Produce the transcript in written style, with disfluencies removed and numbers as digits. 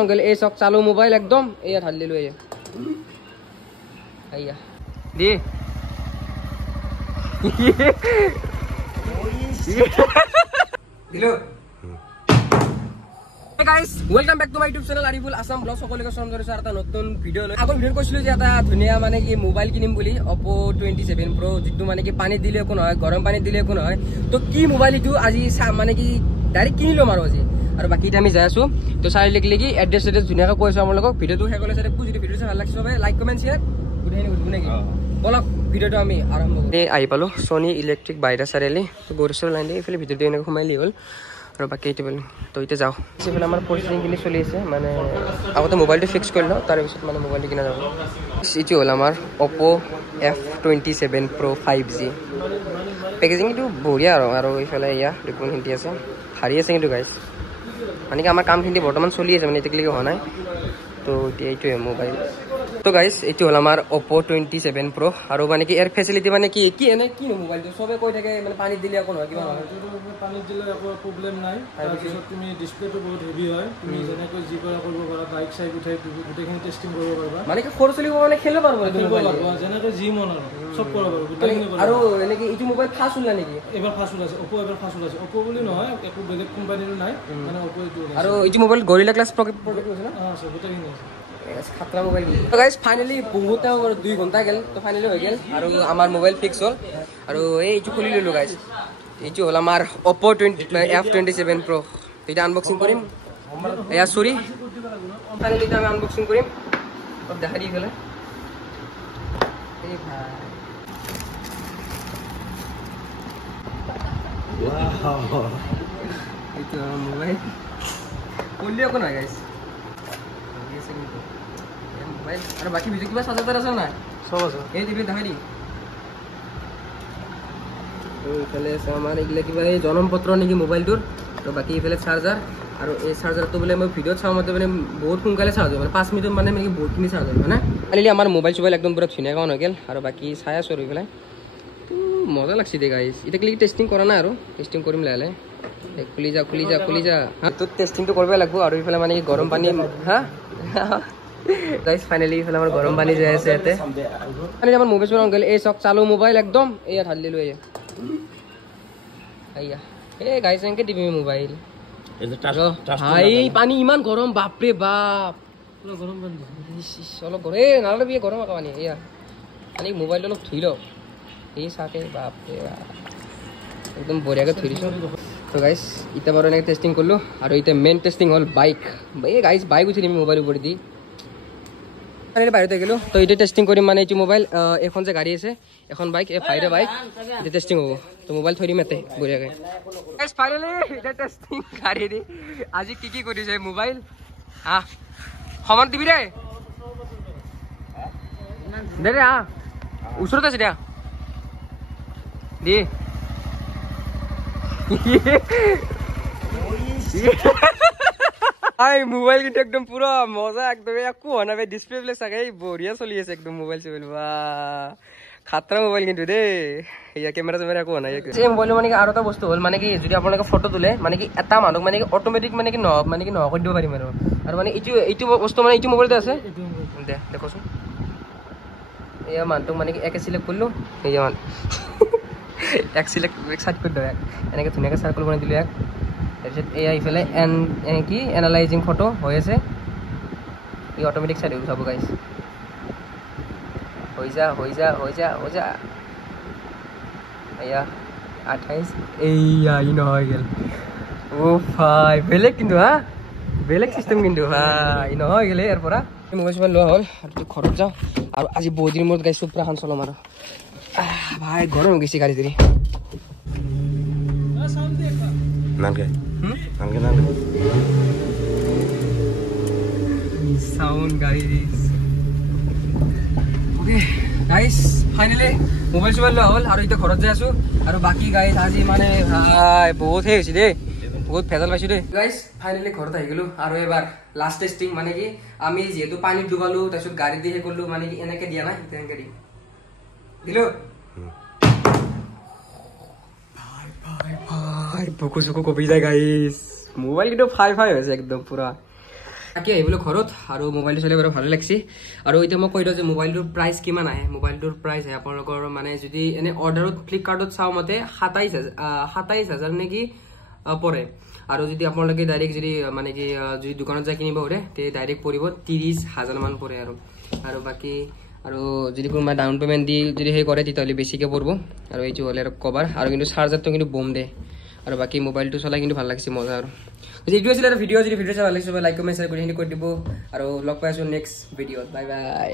uncle ए सब चालू mobile एकदम ए ढाल दिलो ये आइया दे दिलो Hey guys, welcome back to my YouTube channel Ariful Assam Vlog সকলকে সালাম জনাইছো এটা নতুন ভিডিও লৈ আগৰ ভিডিও কৈছিলো যে এটা ধুনিয়া মানে কি মোবাইল কিনিম বুলি Oppo 27 Pro যেটো মানে কি পানী দিলে কোন হয় গৰম পানী দিলে কোন হয় তো কি মোবাইল ইটো আজি মানে কি ডাইৰেক্ট কিনিলো মাৰো আজি আৰু বাকি আমি যাই আছো তো চাই লিখলি কি এড্ৰেছ ধুনিয়াকৈ কৈছো আমাৰ লগত ভিডিওটো শেষ হ'লে চাই যদি ভিডিওটো ভাল লাগিছে সবে লাইক কমেন্ট শেয়াৰ গুডাইনি গুড নেকি বলক ভিডিওটো আমি আৰম্ভ কৰো এই আই পালো Sony ইলেক্ট্ৰিক বাইৰা চাৰিআলি তো গৰিছৰ লাইন দি ইফালে ভিডিওটো এনেকৈ সোমাইলি হ'ল আৰু বাকি এইটো বল তো ইতে যাও সিফালে আমাৰ প্ৰসেসিং কিনি চলি আছে মানে আগতে মোবাইলটো ফিক্স কৰিলো তাৰ পিছত মানে মোবাইলটো কিনা যাব ইটো হ'ল আমাৰ Oppo F27 Pro 5G packaging টো বঢ়িয়া আৰু ইফালে ইয়া ৰিপন হিন্দি আছে হাৰি আছে কিন্তু গাইস মানে কি আমাৰ কাম খিনি বৰ্তমান চলি আছে মানে এতিয়ালৈকে হোৱা নাই তো এইটো মোবাইল তো গাইস এইটো হ'ল আমাৰ Oppo 27 Pro আৰু মানে কি এয়াৰ ফেসিলিটি মানে কি এনে কি মোবাইলটো সবে কৈ থাকে মানে পানী দিলে কোন হয় কিবা হয় পানী দিলে একো প্ৰবলেম নাই তাৰপিছত তুমি ডিসপ্লেটো বহুত হেভি হয় তুমি যেনেকৈ জি কৰা কৰিব পাৰা বাইক সাইড উঠাই গুটেখিনি টেস্টিং কৰিব পাৰিবা মানে কি খৰচ লিব মানে খেলিব পাৰবো যেনেকৈ জি মন সব কৰিব পাৰো গুটেখিনি আৰু এনে কি ইটো মোবাইল ফাস্ট হ'ল নেকি এবাৰ ফাস্ট আছে Oppo এবাৰ ফাস্ট আছে Oppo বুলি নহয় একো বেলেগ কোম্পানীৰ নাই মানে Oppo ইটো আৰু ইটো মোবাইল গৰিলা গ্লাস প্ৰটেক্ট আছে না আছে গুটেখিনি আছে খাতৰা মোবাইল তো গাইস ফাইনালি বহুত 2 ঘন্টা গেল তো ফাইনালি হৈ গেল আৰু আমাৰ মোবাইল ফিক্স হ'ল আৰু এইটো খুলি ললো গাইস এইটো হ'ল আমাৰ Oppo F27 Pro এটা আনবক্সিং কৰিম এয়া সৰি ফাইনালি এটা আমি আনবক্সিং কৰিম আৰু দেখা দি গলে এই ভাই ওয়াও এইটো মোবাইল কোনলিও কোন গাইস মোবাইল আৰু বাকি ভিডিও কিবা সাজাতাৰ আছে না সব আছে এই দিবি দেখা দি তো ইফালে আমাৰ এইগিলা কিবা এই জনমপত্ৰ নেকি মোবাইলটোৰ তো বাকি ইফালে চাৰ্জাৰ আৰু এই চাৰ্জাৰটো বলে মই ভিডিওত চাও মতে মানে বহুত সোনকালে চাৰ্জ হয় মানে 5 মিনিট মানে মানে বহুত খিনি চাৰ্জ হয় মানে ফাইনালি আমাৰ মোবাইল একদম পুৰা ধুনীয়াকৈ অন হৈ গেল আৰু বাকি চাই আছো আৰু ইফালে তো মজা লাগছে দে গাইস এটা ক্লিক টেস্টিং কৰা না আৰু টেস্টিং কৰিম লালে খুলি যা তো টেস্টিংটো কৰিব লাগিব আৰু ইফালে মানে গৰম পানী হা गाइस फाइनली इफाले আমাৰ গৰম পানী যাই আছে এতে মানে আমাৰ মোবাইল চোন গেল এই সব চালু মোবাইল একদম এয়া ঢাল দিলো এয়া আইয়া এ গাইস এনকে টিভি মোবাইল ভাই পানী ইমান গৰম বাপৰে বাপ পুরো গরম পানী চলো গরে নালে বি গরম পানী এয়া মানে মোবাইল অলপ ধুই ল এই সাথে বাপরে একদম বঢ়িয়াকৈ ধুইছো তো গাইস ইটা বাৰ এনে টেস্টিং কৰলো আৰু ইটা মেইন টেস্টিং হল বাইক এই গাইস বাইক উঠি নিমি মোবাইল উপৰ দি মানে বাইরে গেলো তো এটা টেস্টিং করি মানে এই মোবাইল এখন যে গাড়ি আছে এখন বাইক এই ফাইরে বাইক এটা টেস্টিং হবো তো মোবাইল থৰি মেতে বঢ়িয়াকৈ গাইস ফাইনালি এটা টেস্টিং গাড়ি দি আজি কি কৰিছে মোবাইল হা সমান দিবি ৰে দে ৰে হা ওচৰত আছে দিয়া দি আই মোবাইল কিন্তু একদম পুরো মজা একদম একো হনা বে ডিসপ্লে প্লে সাকে বঢ়িয়া চলি আছে একদম মোবাইল বা খাতৰা মোবাইল কিন্তু দে ইয়া ক্যামেৰা একো হনা এই মোবাইল মানে কি আৰু এটা বস্তু হল মানে কি যদি আপোনালোকে ফটো তুলে মানে কি এটা মানুহ মানে কি অটোমেটিক মানে কি ন কৰি দিব পাৰিম আৰু মানে এইটো বস্তু মানে এইটো মোবাইলতে আছে দে দেখোছো এয়া মানুহটো মানে কি একে সিলেক্ট কৰিলো এই মান এক সিলেক্ট এক সাইড কৰি দিও এনেকে ধুনীয়াকৈ সাৰ্কেল বনাই দিলো এক তাৰপিছত এয়া ইফালে কি এনালাইজিং ফটো হৈ আছে ই অটোমেটিক চাই দিব চাব গাইস হৈ যা এয়া 28 এয়া ই নহয় গেল ও ভাই বেলেগ কিন্তু হা বেলেগ সিস্টেম কিন্তু ভাই নহয় গেলে ইয়াৰ পৰা মোবাইল লোৱা হ'ল আৰু ঘৰত যাওঁ আৰু আজি বহুত দিন মূৰত গাইছ পুৰা খান চলাম আৰু ভাই গৰম হৈ গৈছে গাড়ী ধৰি Nangke sound guys okay guys finally mobile চোবাইল লোৱা হ'ল আৰু এতিয়া ঘৰত যাই আছো আৰু বাকি গাইস আজি মানে ভাই বহুত হে হৈছে দে বহুত ফেজাল পাইছো দে গাইস ফাইনালি ঘৰত আহি গলো আৰু এবাৰ লাষ্ট টেস্টিং মানে কি আমি যেহেতু পানী ডুবালো তাৰপিছত গাড়ী দিয়ে কৰিলো মানে কি এনেকে দিয়া নাই তেনেকে দিলো ভাই বুকু চুকু কপি যায় গাইস মোবাইল কিন্তু ফাই ফাই হৈছে একদম পুরা বাকী আহিবলৈ ঘৰত আৰু মোবাইলটো চলাই বাৰু ভালে লাগিছে আৰু এতিয়া মই কৈ দিওঁ যে মোবাইলটোৰ প্ৰাইচ কিমান আহে মোবাইলটোৰ প্ৰাইচ আহে আপোনালোকৰ মানে যদি এনে অৰ্ডাৰত ফ্লিপকাৰ্টত চাওঁ মতে ২৭,০০০ নেকি পৰে আৰু যদি আপোনালোকে ডাইৰেক্ট যদি মানে কি যদি দোকানত যাই কিনিব পাৰে তে ডাইৰেক্ট পৰিব ৩০,০০০ মান পৰে আৰু বাকী আৰু যদি কোনোবা ডাউন পেমেণ্ট দি যদি সেই কৰে তেতিয়াহ'লে বেছিকৈ পৰিব আৰু এইটো হ'লে আৰু কভাৰ আৰু কিন্তু চাৰ্জাৰটো কিন্তু বম দে আৰু বাকী মোবাইলটো চলাই কিন্তু ভাল লাগিছে মজা আৰু যিটো আছিলে ভিডিঅ' যদি ভিডিঅ' চাই ভাল লাগিছে লাইক কমেণ্ট শ্বেয়াৰ কৰি দিব আৰু লগ পাই আছোঁ নেক্সট ভিডিঅ'ত বাই বাই